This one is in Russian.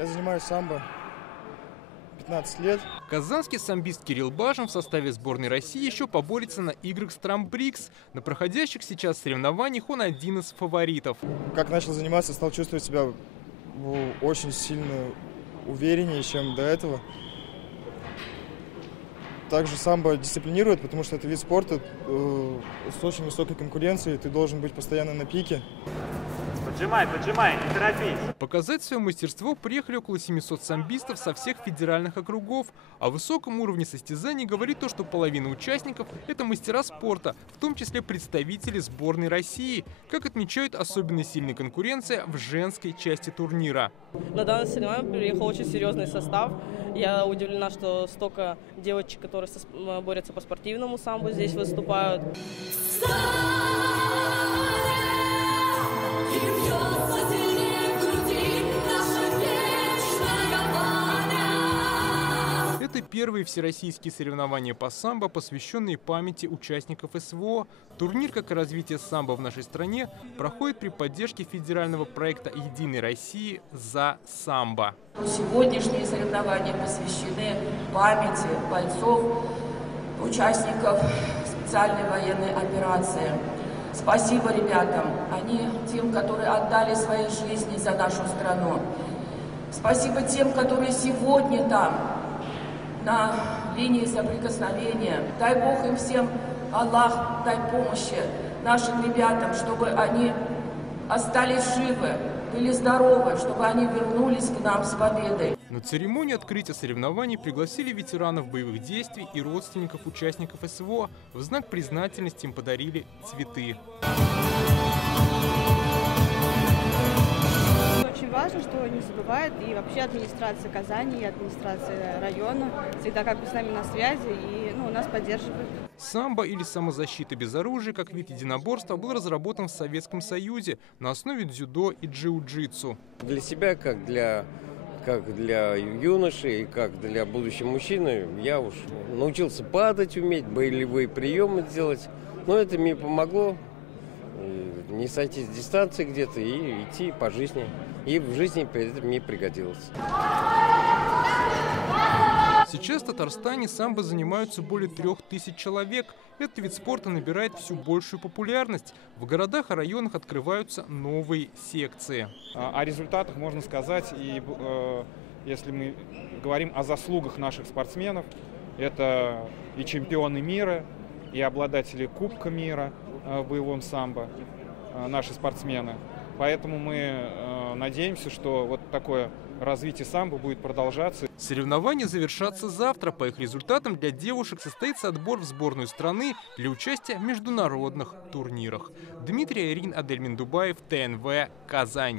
Я занимаюсь самбо 15 лет. Казанский самбист Кирилл Бажин в составе сборной России еще поборется на играх Страмбрикс. На проходящих сейчас соревнованиях он один из фаворитов. Как начал заниматься, стал чувствовать себя очень сильно увереннее, чем до этого. Также самбо дисциплинирует, потому что это вид спорта с очень высокой конкуренцией. Ты должен быть постоянно на пике. Поджимай, не торопись. Показать свое мастерство приехали около 700 самбистов со всех федеральных округов. О высоком уровне состязаний говорит то, что половина участников – это мастера спорта, в том числе представители сборной России. Как отмечают, особенно сильная конкуренция в женской части турнира. На данное соревнование приехал очень серьезный состав. Я удивлена, что столько девочек, которые борются по спортивному самбо, здесь выступают. Это первые всероссийские соревнования по самбо, посвященные памяти участников СВО. Турнир, как и развитие самбо в нашей стране, проходит при поддержке федерального проекта «Единой России за самбо». Сегодняшние соревнования посвящены памяти бойцов, участников специальной военной операции. Спасибо ребятам, они тем, которые отдали свои жизни за нашу страну. Спасибо тем, которые сегодня там, на линии соприкосновения. Дай Бог им всем, Аллах, дай помощи нашим ребятам, чтобы они остались живы, были здоровы, чтобы они вернулись к нам с победой. На церемонию открытия соревнований пригласили ветеранов боевых действий и родственников участников СВО. В знак признательности им подарили цветы. Очень важно, что не забывает, и вообще администрация Казани, и администрация района всегда как бы с нами на связи и нас поддерживают. Самбо или самозащита без оружия как вид единоборства был разработан в Советском Союзе на основе дзюдо и джиу-джитсу. Для себя, как для юноши и как для будущего мужчины, я уж научился падать, уметь боевые приемы делать, но это мне помогло не сойти с дистанции где-то и идти по жизни. И в жизни это мне пригодилось. Сейчас в Татарстане самбо занимаются более 3000 человек. Этот вид спорта набирает все большую популярность. В городах и районах открываются новые секции. О результатах можно сказать, и если мы говорим о заслугах наших спортсменов, это и чемпионы мира, и обладатели Кубка мира в боевом самбо, наши спортсмены. Поэтому мы надеемся, что вот такое развитие самбо будет продолжаться. Соревнования завершатся завтра. По их результатам для девушек состоится отбор в сборную страны для участия в международных турнирах. Дмитрий Айрин, Адель Миндубаев, ТНВ, Казань.